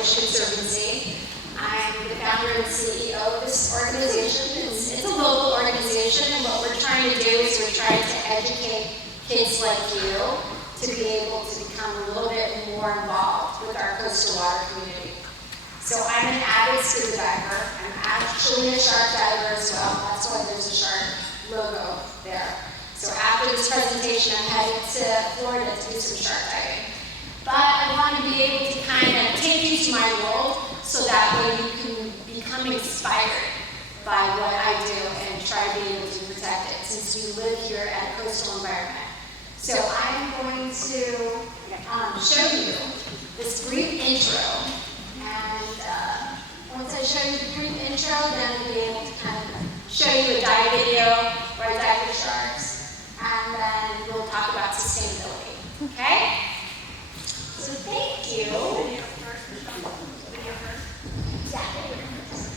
Fish Conservancy. I'm the founder and CEO of this organization. It's a local organization, and what we're trying to do is we're trying to educate kids like you to be able to become a little bit more involved with our coastal water community. So I'm an avid scuba diver. I'm actually a shark diver as well. That's why there's a shark logo there. So after this presentation, I'm headed to Florida to do some shark diving. But I want to be able to kind of take you to my world so that way you can become inspired by what I do and try to be able to protect it since we live here at a coastal environment. So I'm going to show you this brief intro. And once I show you the brief intro, then we'll be able to kind of show you a dive video where I dive with sharks. And then we'll talk about sustainability. Okay? So thank you. Video first. Video first. Yeah, video first.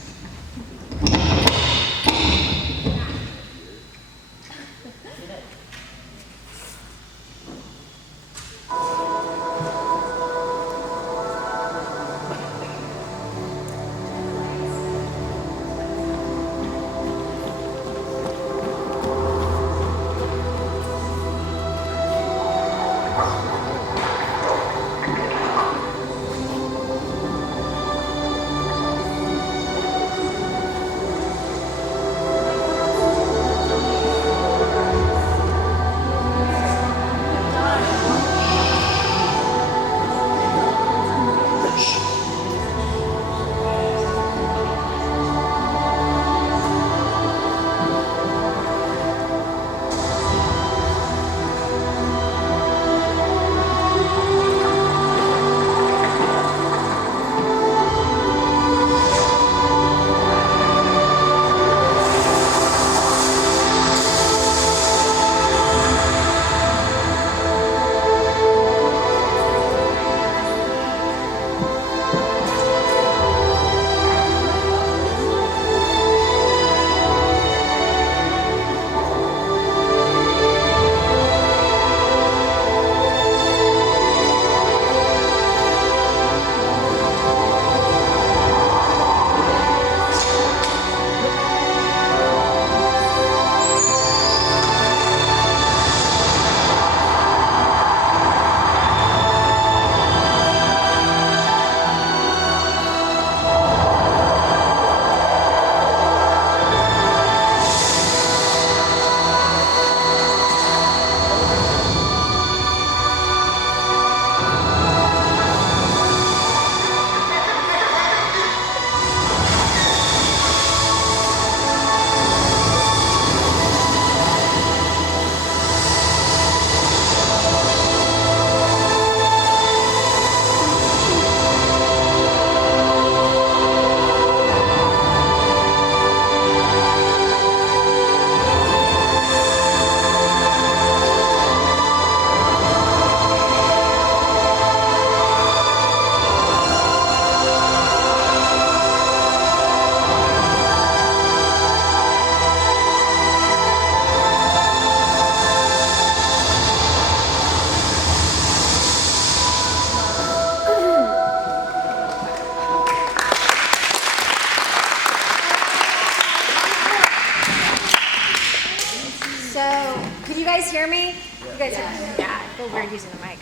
Hear me? You guys hear me? Yeah, I feel weird using the mic.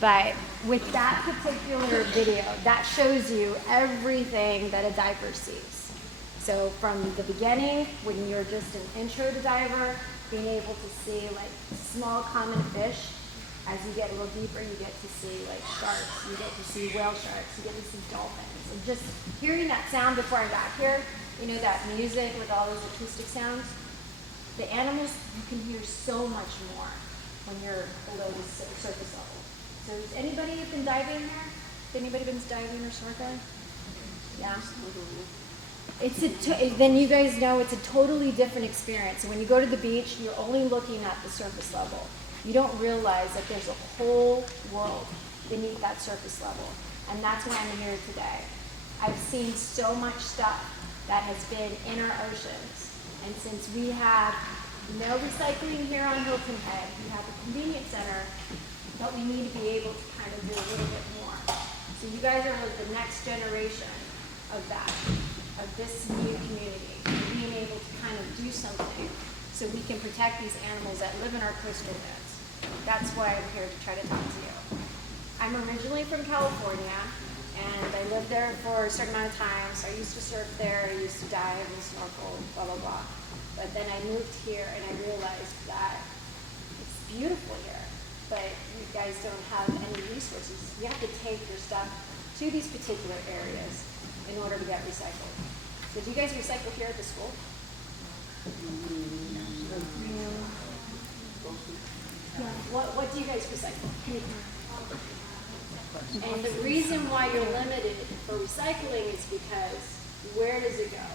But with that particular video, that shows you everything that a diver sees. So from the beginning, when you're just an intro to diver, being able to see like small common fish. As you get a little deeper, you get to see like sharks, you get to see whale sharks, you get to see dolphins. And just hearing that sound before I got here, you know, that music with all those acoustic sounds, the animals, you can hear so much more when you're below the surface level. So has anybody been diving there? Has anybody been diving or snorkeling? Yeah? Then you guys know it's a totally different experience. So when you go to the beach, you're only looking at the surface level. You don't realize that there's a whole world beneath that surface level. And that's why I'm here today. I've seen so much stuff that has been in our oceans. And since we have no recycling here on Hilton Head, we have a convenience center, but we need to be able to kind of do a little bit more. So you guys are like the next generation of that, of this new community, being able to kind of do something so we can protect these animals that live in our coastal lands. That's why I'm here to try to talk to you. I'm originally from California, and I lived there for a certain amount of time, so I used to surf there, I used to dive and snorkel, blah, blah, blah. But then I moved here, and I realized that it's beautiful here, but you guys don't have any resources. You have to take your stuff to these particular areas in order to get recycled. So do you guys recycle here at the school? Yeah. What do you guys recycle? And the reason why you're limited for recycling is because where does it go?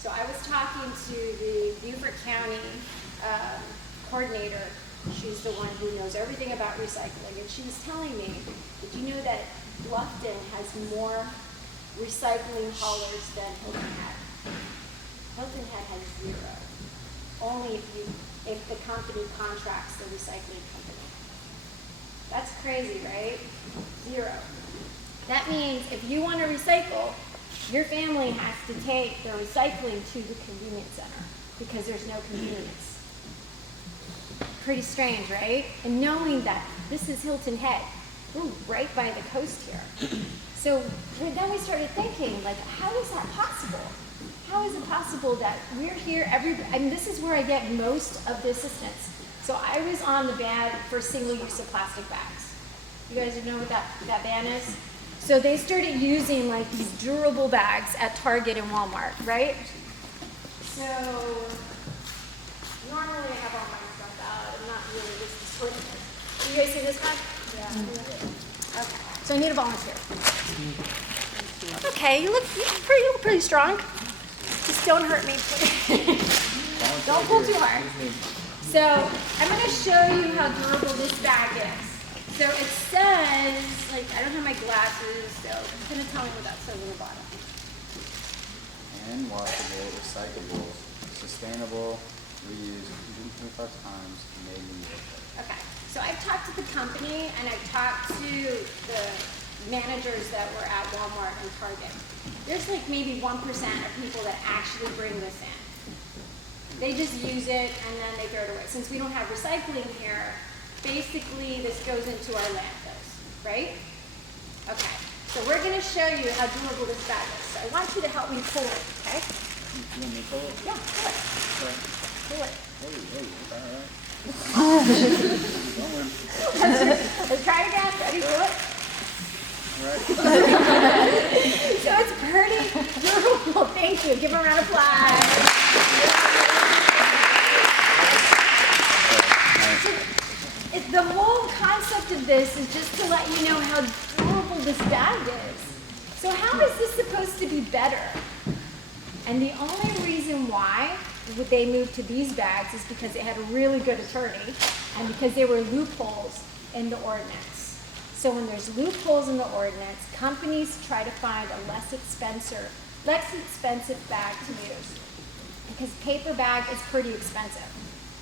So I was talking to the Beaufort County coordinator. She's the one who knows everything about recycling, and she was telling me, did you know that Bluffton has more recycling haulers than Hilton Head? Hilton Head has 0. Only if the company contracts the recycling company. That's crazy, right? 0. That means if you want to recycle, your family has to take their recycling to the convenience center because there's no convenience. Pretty strange, right? And knowing that this is Hilton Head, we're right by the coast here. So then we started thinking, like, how is that possible? How is it possible that we're here I mean, this is where I get most of the assistance. So I was on the ban for single-use of plastic bags. You guys know what that ban is? So they started using like these durable bags at Target and Walmart, right? So normally I have all my stuff out. I'm not really just splitting it. You guys see this one? Yeah. Okay. So I need a volunteer. Okay, you look pretty strong. Just don't hurt me, please. Don't pull too hard. So I'm going to show you how durable this bag is. So it says, like, I don't have my glasses, so it's going to tell me what that says on the bottom. And washable, recyclable, sustainable, reused 125 times, made in Europe. Okay, so I've talked to the company and I've talked to the managers that were at Walmart and Target. There's like maybe 1% of people that actually bring this in. They just use it and then they throw it away. Since we don't have recycling here, basically this goes into our landfills, right? Okay, so we're going to show you how durable this bag is. So I want you to help me pull it, okay? You want me to pull it? Yeah, pull it. Sure. Pull it. All right. Let's try it again. Ready? Pull it. All right. So it's pretty durable. Thank you. Give a round of applause. The whole concept of this is just to let you know how durable this bag is. So how is this supposed to be better? And the only reason why they moved to these bags is because they had a really good attorney and because there were loopholes in the ordinance. So when there's loopholes in the ordinance, companies try to find a less expensive bag to use because paper bag is pretty expensive.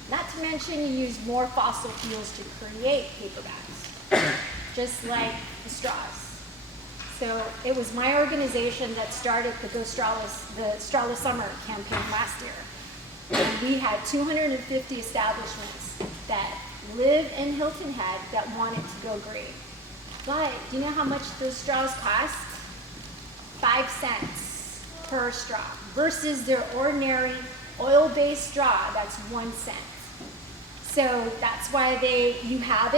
Not to mention you use more fossil fuels to create paper bags, just like the straws. So it was my organization that started the Strawless Summer campaign last year. And we had 250 establishments that live in Hilton Head that wanted to go green. But do you know how much those straws cost? 5 cents per straw versus their ordinary oil-based straw, that's 1 cent. So that's why you have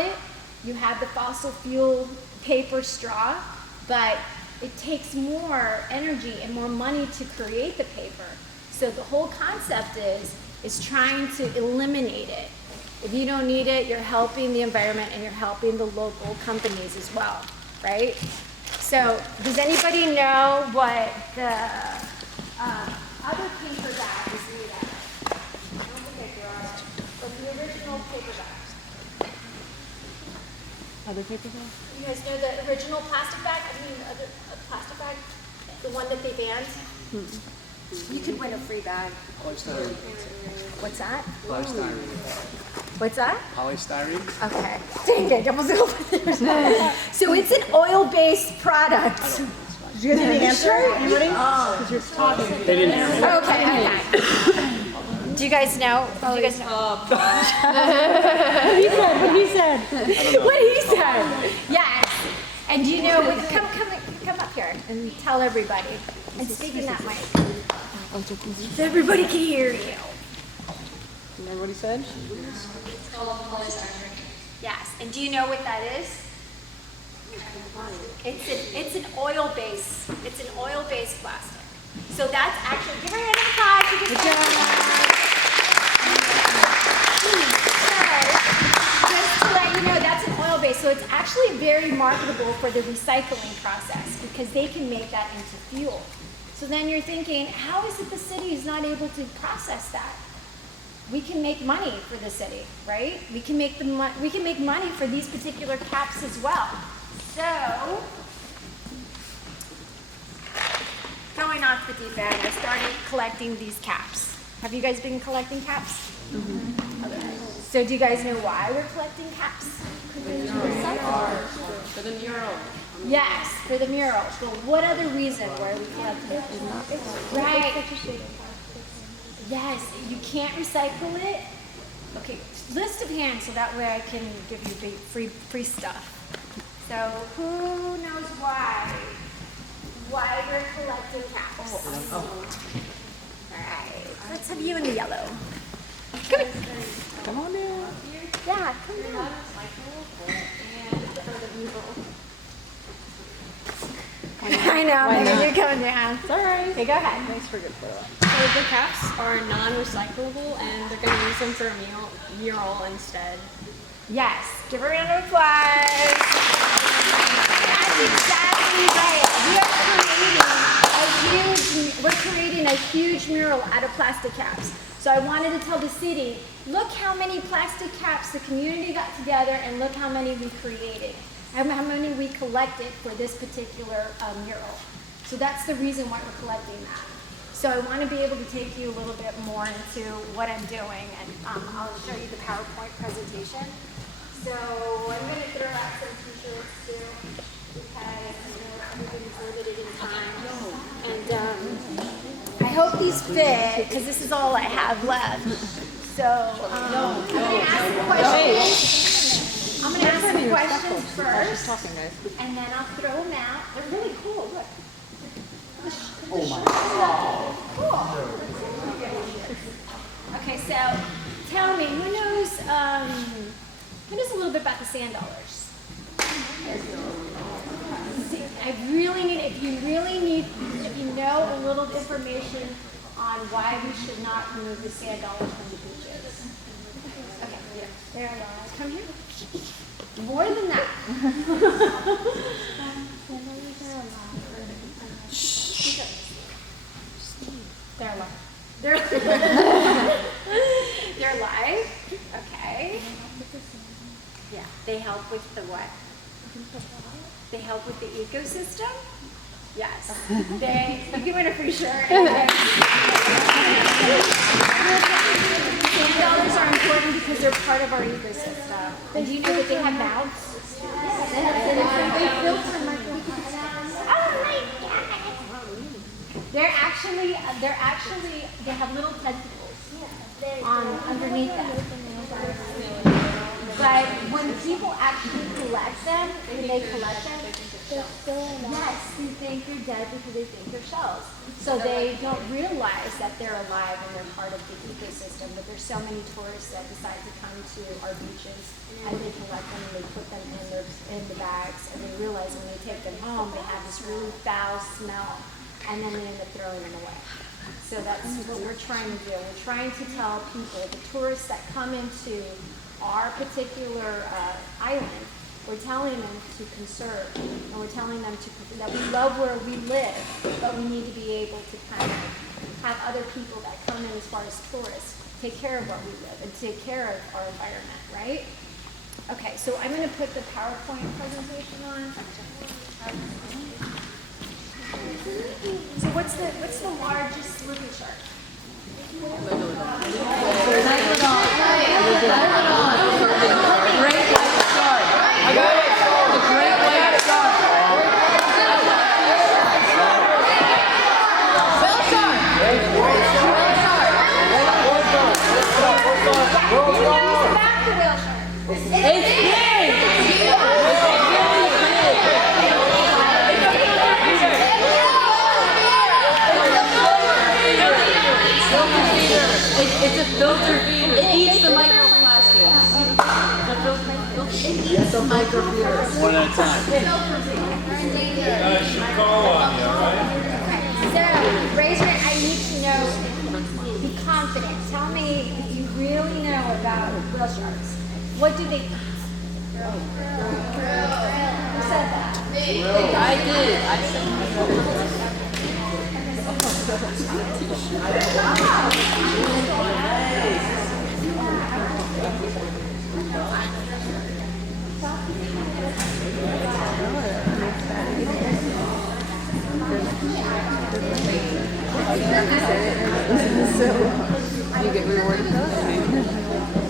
the fossil fuel paper straw, but it takes more energy and more money to create the paper. So the whole concept is trying to eliminate it. If you don't need it, you're helping the environment and you're helping the local companies as well, right? So does anybody know what the other paper bag is made out of? I don't think I brought it. But the original paper bag. Other paper bag? You guys know the original plastic bag? Plastic bag? The one that they banned? You could win a free bag. Polystyrene. What's that? Polystyrene. What's that? Polystyrene? Okay. Dang it, I was over there. So it's an oil-based product. Did you guys get the answer? Anybody? Because you're talking. They didn't answer. Okay. Do you guys know? Do you guys know? What he said. What he said. Yes. And do you know? Come up here and tell everybody. And speak in that mic. So everybody can hear you. Remember what he said? It's called polystyrene. Yes. And do you know what that is? It's an oil-based. It's an oil-based plastic. So that's actually. Give her a round of applause. Good job. Just to let you know, that's an oil base, so it's actually very marketable for the recycling process because they can make that into fuel. So then you're thinking, how is it the city is not able to process that? We can make money for the city, right? We can make money for these particular caps as well. So, going off the deep end, I started collecting these caps. Have you guys been collecting caps? Mm-hmm. Okay. So do you guys know why we're collecting caps? For the mural. Yes, for the mural. But what other reason why are we collecting it? Right. Yes, you can't recycle it. Okay, list of hands so that way I can give you free stuff. So who knows why we're collecting caps? All right, let's have you in the yellow. Come here. Come on down. Yeah, come down. I know, Megan, you're coming down. It's all right. Okay, go ahead. Thanks for a good photo. So the caps are non-recyclable and they're going to use them for a mural instead. Yes, give her a round of applause. That's exactly right. We're creating a huge mural out of plastic caps. So I wanted to tell the city, look how many plastic caps the community got together and look how many we created. And how many we collected for this particular mural. So that's the reason why we're collecting that. So I want to be able to take you a little bit more into what I'm doing, and I'll show you the PowerPoint presentation. So I'm going to throw out some t-shirts too, because I know everybody's limited in time. And I hope these fit, because this is all I have left. So I'm going to ask questions. I'm going to ask some questions first, Talking, guys. and then I'll throw them out. They're really cool. Look. Oh my God. Cool. Okay, so tell me, who knows a little bit about the sand dollars? If you know a little information on why we should not remove the sand dollars from the beaches. Okay, here. There you are. Come here. More than that. They're alive. They're alive. Okay. Yeah. They help with the what? They help with the ecosystem. Yes. You can win a free shirt. Sand dollars are important because they're part of our ecosystem. And do you know that they have mouths? Yes. They filter microplastics. Oh my God! They have little tentacles underneath them. But when people actually collect them, yes, they think they're dead because they think they're shells. So they don't realize that they're alive and they're part of the ecosystem. But there's so many tourists that decide to come to our beaches and they collect them and they put them in the bags, and they realize when they take them home, they have this really foul smell, and then they end up throwing them away. So that's what we're trying to do. We're trying to tell people, the tourists that come into our particular island, we're telling them to conserve, and we're telling them that we love where we live, but we need to be able to kind of have other people that come in as far as tourists take care of where we live and take care of our environment, right? Okay, so I'm going to put the PowerPoint presentation on. So what's the largest living shark? It's a filter feeder. It eats the microplastics. It's a microfeeder. One at a time. Should call on you, all right? So, raise your hand. I need to know. Be confident. Tell me if you really know about whale sharks. What do they eat? Who said that? I did. I said you get rewarded for that?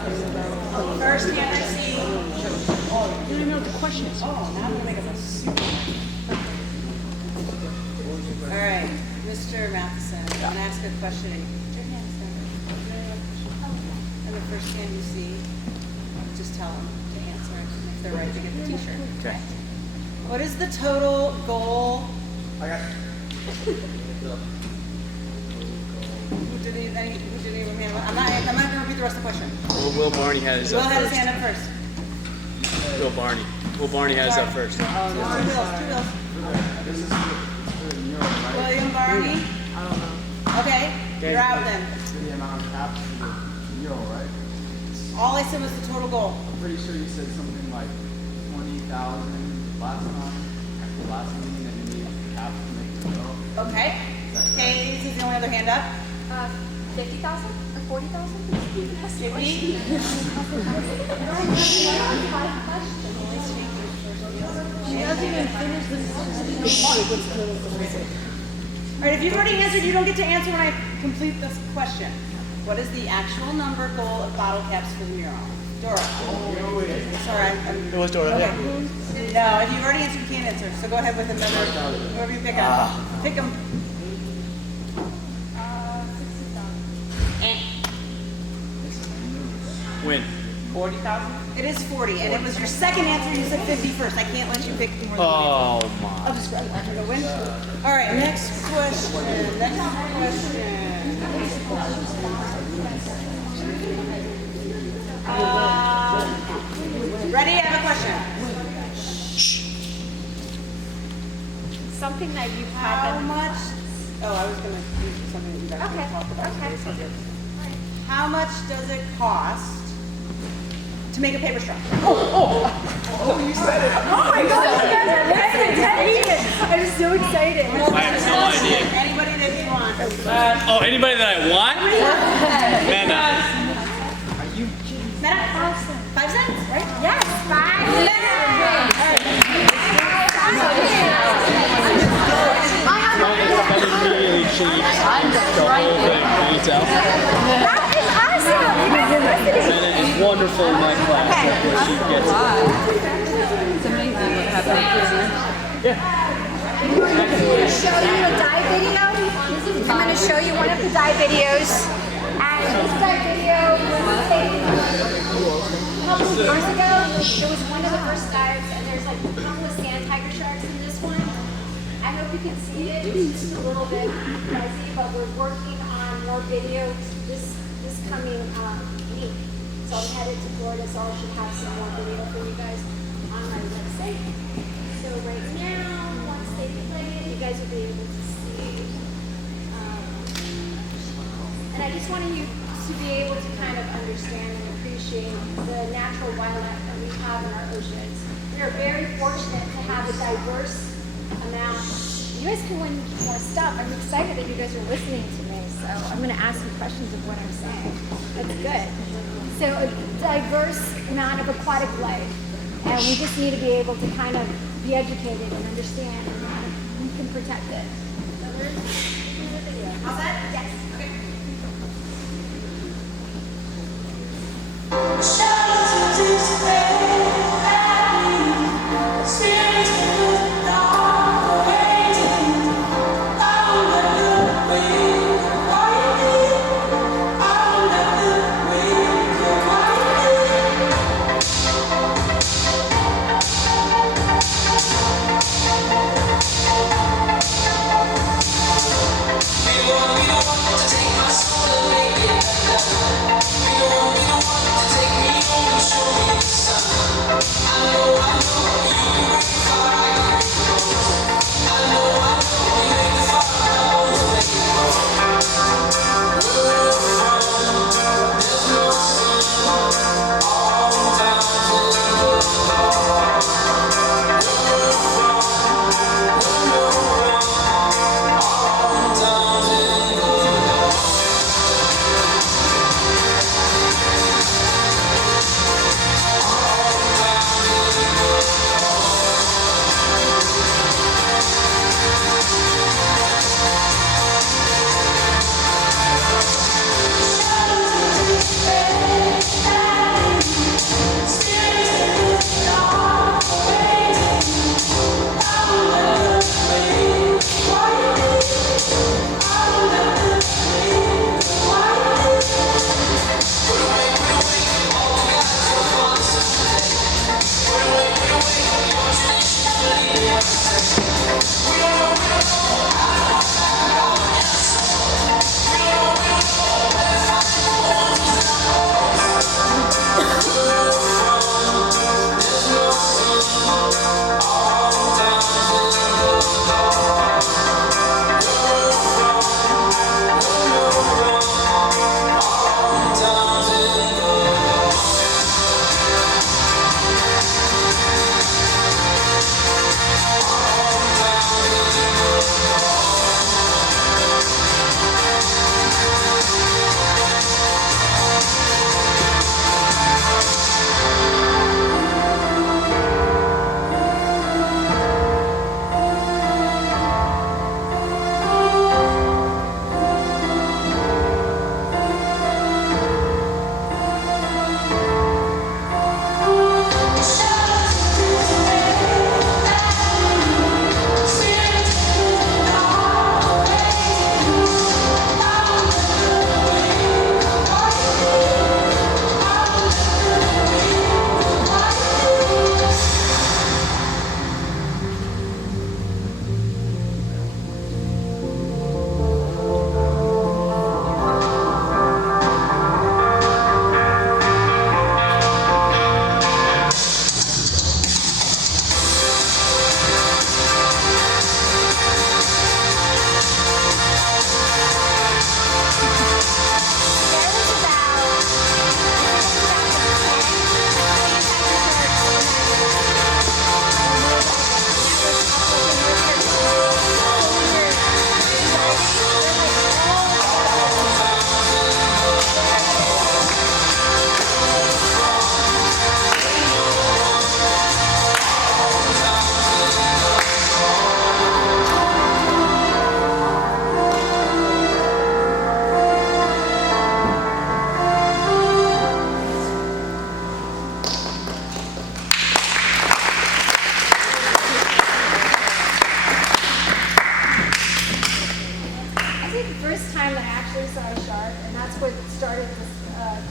First hand I see. You don't even know what the question is. Oh, now I'm going to make up a super. All right, Mr. Matheson, I'm going to ask a question. Put your hands down. And the first hand you see, just tell them to answer it. If they're right, they get the t-shirt. Okay. What is the total goal? I got Who did even hand up? I'm not going to repeat the rest of the question. Well, Will Barney had his Will up had his first. hand up first. Will Barney. Will Barney had his up first. Two bills. William Barney? I don't know. Okay, you're out then. the amount of caps for the mural, right? All I said was the total goal. I'm pretty sure you said something like 20,000 last time. The last meeting that you need caps to make the mural. Okay. Hayes is the only other hand up. 50,000 or 40,000? 50. All right, if you've already answered, you don't get to answer when I complete this question. What is the actual number goal of bottle caps for the mural? Dora. Sorry, It was Dora. okay. No, if you've already answered, you can't answer. So go ahead with another, whoever you pick up. Pick them. Win. 40,000? It is 40, and it was your second answer. You said 50 first. I can't let you pick more than Oh my. I'll just grab it. Go win. All right, next question. Ready? I have a question. Something that you've How had them. much? Oh, I was going to do something that you guys Okay, talked about. okay. How much does it cost to make a paper straw? Oh my God, you guys are excited. I'm so excited. I have no idea. Anybody that you want. Oh, anybody that I want? Amanda. Meta? 5 cents, right? Yes, 5 Immediately cheap. The whole thing. Can you tell? That is awesome. You guys are listening. Amanda is wonderful in my class. That's where she gets it. It's amazing what happened. I'm going to show you a dive video. I'm going to show you one of the dive videos. And this dive video was taken a couple of years ago. It was one of the first dives, and there's like countless sand I hope you can see it. It's just a little bit fuzzy, but we're working on more videos this coming week. So I'm headed to Florida, so I should have some more video for you guys on my website. So right now, once they play it, you guys will be able to see. And I just wanted you to be able to kind of understand and appreciate the natural wildlife that we have in our oceans. We are very fortunate to have a diverse amount. You guys can win more stuff. I'm excited that you guys are listening to me, so I'm going to ask you questions of what I'm saying. That's good. So a diverse amount of aquatic life, and we just need to be able to kind of be educated and understand and how we can protect it. So there's the video. All set? Yes. Okay.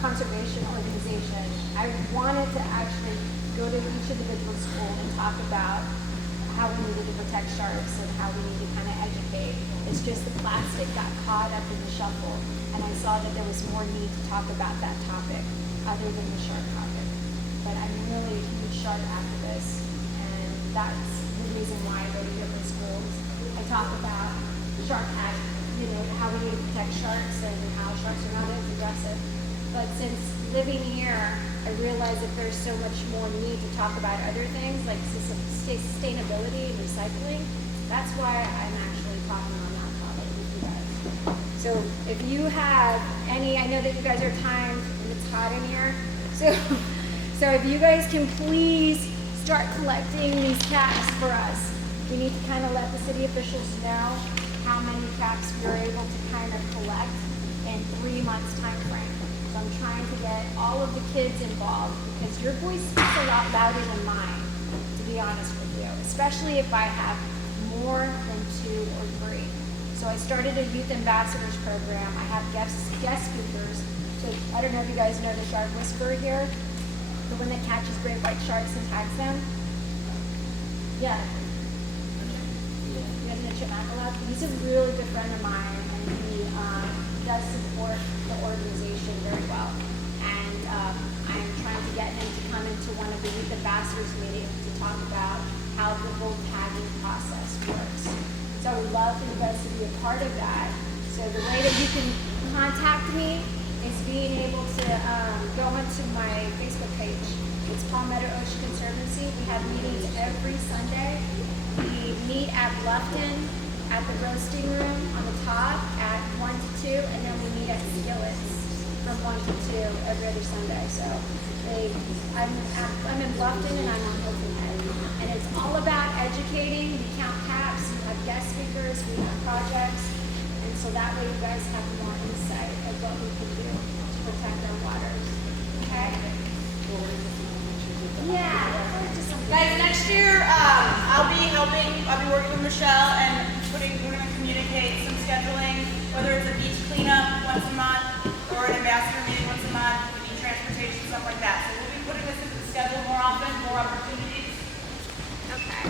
conservation organization, I wanted to actually go to each individual school and talk about how we needed to protect sharks and how we need to kind of educate. It's just the plastic got caught up in the shuffle, and I saw that there was more need to talk about that topic other than the shark topic. But I'm really a huge shark activist, and that's the reason why I go to different schools. I talk about shark act, how we need to protect sharks and how sharks are not as aggressive. But since living here, I realize that there's so much more need to talk about other things like sustainability and recycling. That's why I'm actually talking on that topic with you guys. So if you have any, I know that you guys are timed and it's hot in here. So if you guys can please start collecting these caps for us. We need to kind of let the city officials know how many caps we're able to kind of collect in 3 months time frame. So I'm trying to get all of the kids involved because your voice speaks a lot louder than mine, to be honest with you, especially if I have more than 2 or 3. So I started a youth ambassadors program. I have guest speakers. So I don't know if you guys know the shark whisperer here, the one that catches great white sharks and tags them. Yeah. You have Mitch Makalab. He's a really good friend of mine, and he does support the organization very well. And I'm trying to get him to come into one of the youth ambassadors meetings to talk about how the whole tagging process works. So I would love for you guys to be a part of that. So the way that you can contact me is being able to go into my Facebook page. It's Palmetto Ocean Conservancy. We have meetings every Sunday. We meet at Bluffton at the roasting room on the top at 1 to 2, and then we meet at Skillets from 1 to 2 every other Sunday. So I'm in Bluffton and I'm on Hilton Head. And it's all about educating. We count caps, we have guest speakers, we have projects. And so that way you guys have more insight of what we can do to protect our waters. Okay? Yeah. Guys, next year I'll be working with Michelle and we're going to communicate some scheduling, whether it's a beach cleanup once a month or an ambassador meeting once a month, we need transportation, stuff like that. So we'll be putting this into the schedule more often, more opportunities. Okay.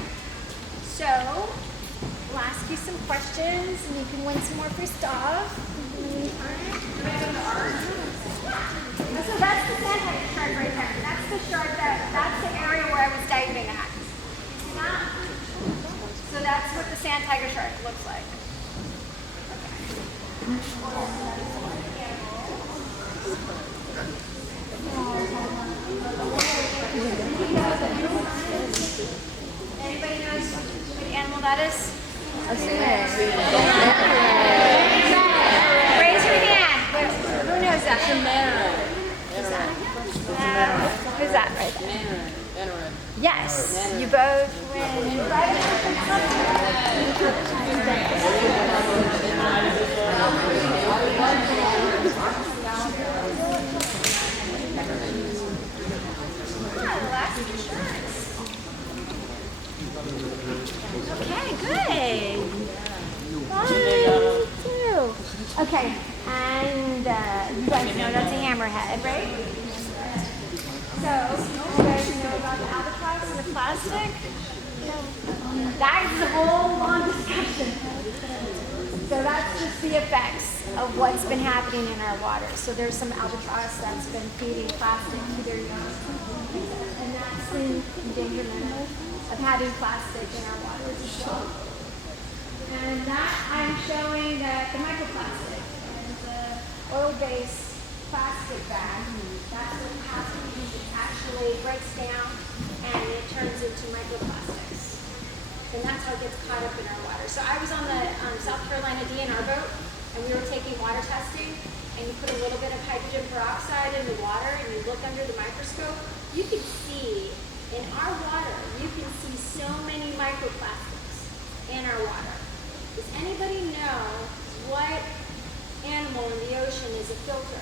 So we'll ask you some questions and you can win some more free stuff. In the meantime. So that's the sandpiper shark right there. That's the shark that's the area where I was diving at. See that? So that's what the sand tiger shark looks like. Anybody knows what animal that is? Raise your hand. Who knows that? Who's that right there? Yes, you both win. Okay, good. 1, 2. Okay, and you guys know that's a hammerhead, right? So, you guys know about the albatross and the plastic? That is a whole long discussion. So that's just the effects of what's been happening in our water. So there's some albatross that's been feeding plastic to their young, and that's in endangerment of having plastic in our waters as well. And that I'm showing that the microplastic and the oil-based plastic bag, that's what plastic uses. It actually breaks down and it turns into microplastics. And that's how it gets caught up in our water. So I was on the South Carolina DNR boat and we were taking water testing, and you put a little bit of hydrogen peroxide in the water and you look under the microscope, you can see in our water, you can see so many microplastics in our water. Does anybody know what animal in the ocean is a filter?